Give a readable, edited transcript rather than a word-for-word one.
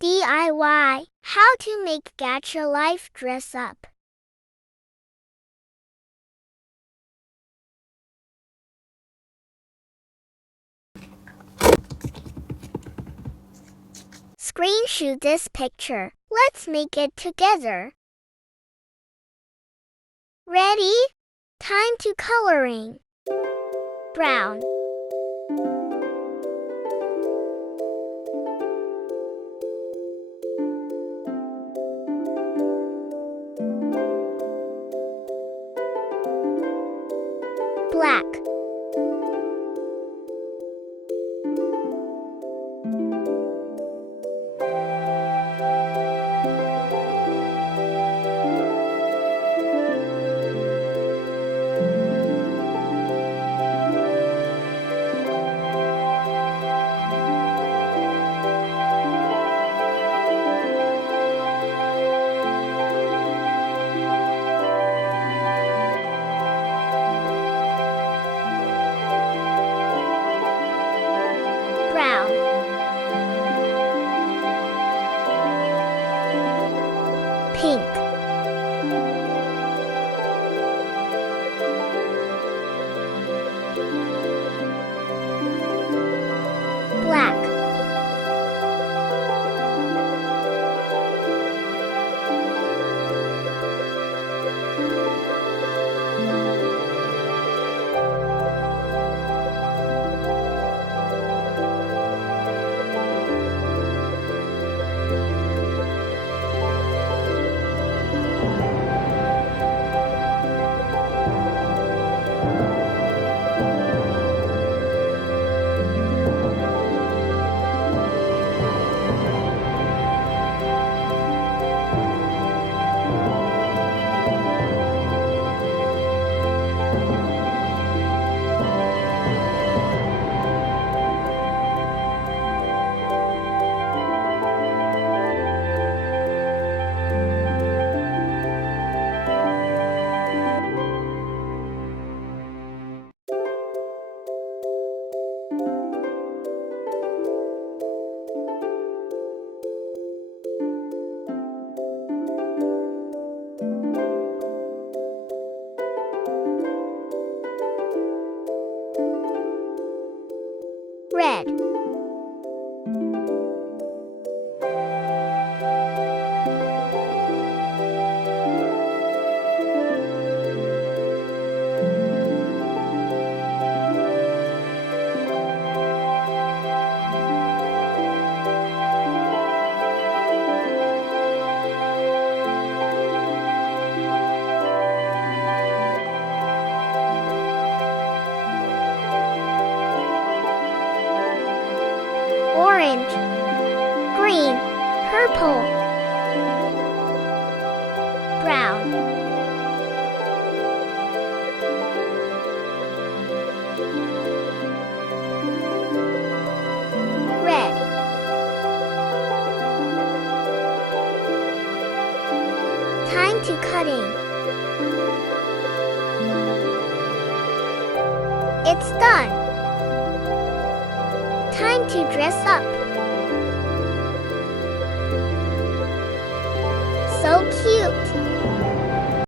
DIY. How to make Gatcha life dress up. Screenshot this picture. Let's make it together. Ready? Time to coloring. Brown. Black. Brown. Pink. Black. Red. Orange, green, purple, brown, red, time to cutting. It's done. Time to dress up.